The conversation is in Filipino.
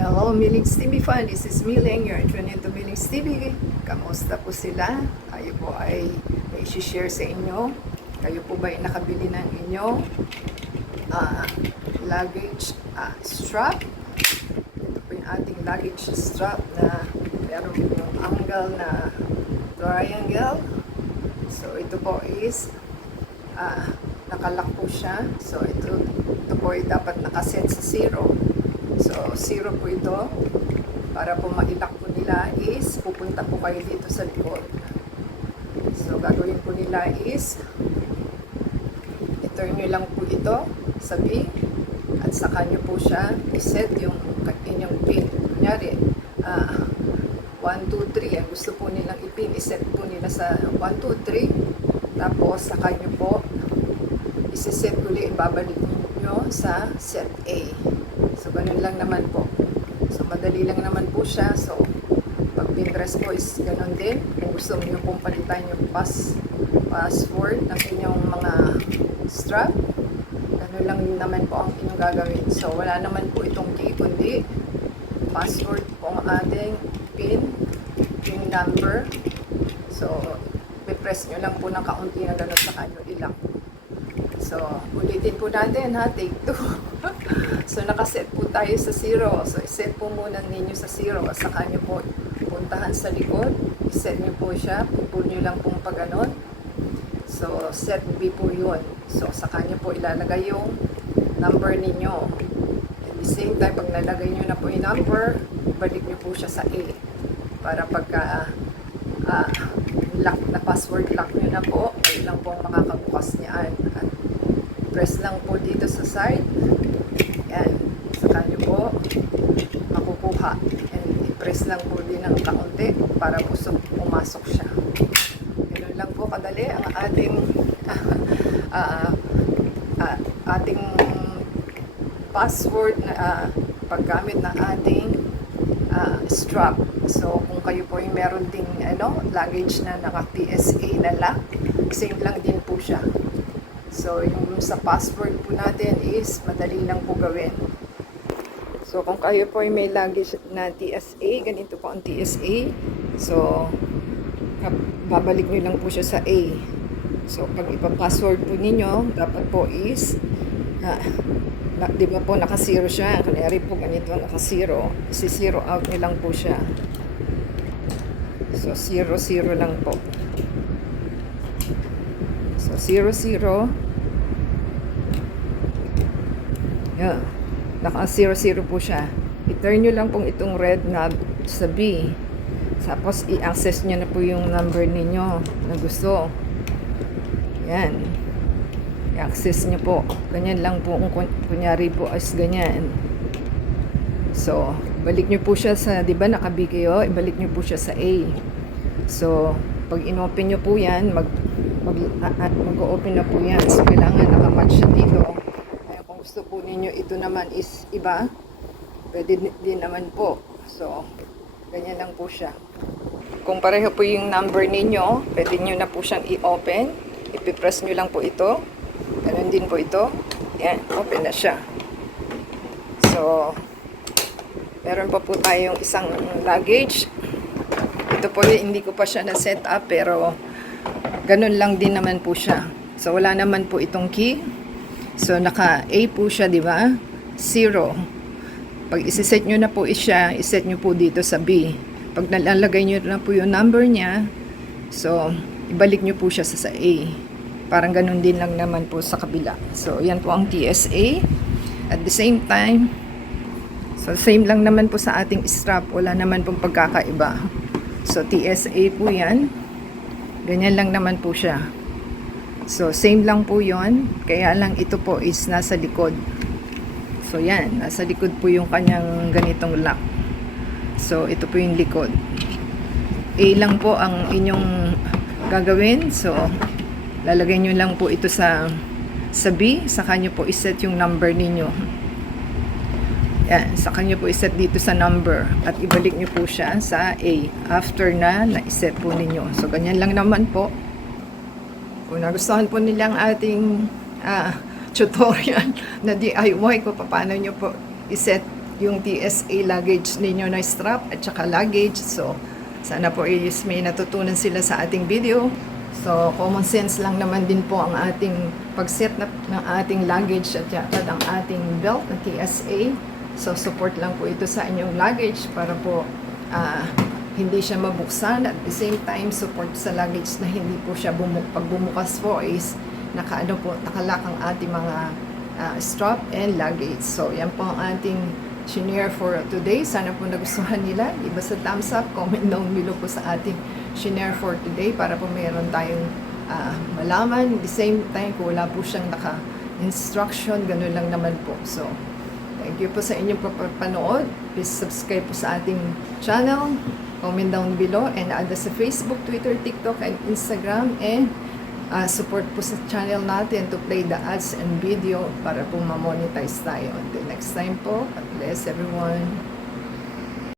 Hello, Millings TV fan. This is Milling. You're tuning into Millings TV. Kamusta po sila? Kayo po ay may share sa inyo. Kayo po ba ay nakabili ng inyong luggage strap? Ito po yung ating luggage strap na meron yung angle na triangle. So, ito po is nakalock po siya. So, ito po ay dapat nakaset sa 0. So, 0 po ito. Para po ma-lock po nila is pupunta po kayo dito sa likod. So, gagawin po nila is i-turn nyo lang po ito sa B at saka nyo po siya i-set yung inyong pin. Kunyari, 1, 2, 3. Ang gusto po nilang i-pin, i-set po nila sa 1, 2, 3. Tapos, saka nyo po isi-set ulit, ibabalik nyo sa set A. So, ganun lang naman po. So, madali lang naman po siya. So, pag pinress po is ganun din. Kung gusto nyo pong palitan yung password ng inyong mga strap, ganun lang naman po ang inyong gagawin. So, wala naman po itong key, kundi password po ang ating pin number. So, i-press nyo lang po ng kaunti na ganun sa kanyo ilang. So, ulitin po natin ha, take 2. So, nakaset po tayo sa 0. So, iset po muna ninyo sa 0. Saka nyo po puntahan sa likod. Iset nyo po siya. Pull nyo lang pong pag-ganon. So, set B po yun. So, saka nyo po ilalagay yung number ninyo. At the same time, pag nalagay nyo na po yung number, balik nyo po siya sa A. Para pagka lock na password lock nyo na po, kayo lang po makakabukas niyan. At press lang po dito sa side. Yan. Saka nyo po makukuha. And i-press lang po din ng kaunti para po pumasok siya. Ganun lang po kadali ang ating ating password na paggamit ng ating strap. So, kung kayo po yung meron ding luggage na naka-PSA na lock, same lang din po siya. So, yung sa password po natin is madali lang po gawin. So, kung kayo po ay may luggage na TSA, ganito po ang TSA. So, babalik nyo lang po siya sa A. So, pag ipa-password po ninyo, dapat po is di ba po naka-0 siya? Kunyari po ganito naka-0. Isi-0 out nyo lang po siya. So, 0, 0 lang po. So, 0, 0. Yan. Naka-0, 0 po siya. I-turn nyo lang pong itong red knob sa B. Tapos, i-access nyo na po yung number ninyo na gusto. Yan. I-access nyo po. Ganyan lang po. Kung kunyari po as ganyan. So, balik nyo po siya sa, di ba naka-B kayo? Ibalik nyo po siya sa A. So, pag in-open nyo po yan, mag-open na po yan. So, kailangan nakamatch siya dito. Kaya kung gusto po ninyo, ito naman is iba. Pwede din naman po. So, ganyan lang po siya. Kung pareho po yung number ninyo, pwede nyo na po siyang i-open. Ipipress nyo lang po ito. Ganun din po ito. Yan, open na siya. So, meron pa po tayong isang luggage. Ito po, hindi ko pa siya na-set up, pero ganun lang din naman po siya. So, wala naman po itong key. So, naka-A po siya, di ba? 0. Pag isi-set nyo na po siya, iset nyo po dito sa B. Pag nalalagay nyo na po yung number niya, so, ibalik nyo po siya sa A. Parang ganun din lang naman po sa kabila. So, yan po ang TSA. At the same time, so, same lang naman po sa ating strap. Wala naman pong pagkakaiba. So, TSA po yan. Ganyan lang naman po siya. So, same lang po yon. Kaya lang ito po is nasa likod. So, yan. Nasa likod po yung kanyang ganitong lock. So, ito po yung likod. A lang po ang inyong gagawin. So, lalagay nyo lang po ito sa B. Saka nyo po iset yung number ninyo. Yan, saka nyo po iset dito sa number at ibalik nyo po siya sa A after na na-iset po ninyo. So, ganyan lang naman po. Kung nagustuhan po nilang ating tutorial na DIY ko paano nyo po iset yung TSA luggage ninyo na strap at saka luggage. So, sana po is may natutunan sila sa ating video. So, common sense lang naman din po ang ating pag-set ng ating luggage at saka ang ating belt na TSA. So, support lang po ito sa inyong luggage para po hindi siya mabuksan. At the same time, support sa luggage na hindi po siya pag bumukas po is nakalak ang ating mga strap and luggage. So, yan po ang ating shinare for today. Sana po nagustuhan nila. Iba sa thumbs up, comment down below po sa ating shinare for today para po mayroon tayong malaman. At the same time, kung wala po siyang naka-instruction, ganun lang naman po. So, thank you po sa inyong panood. Please subscribe po sa ating channel. Comment down below and add us sa Facebook, Twitter, TikTok, and Instagram. And support po sa channel natin to play the ads and video para po ma-monetize tayo. Until next time po, God bless everyone.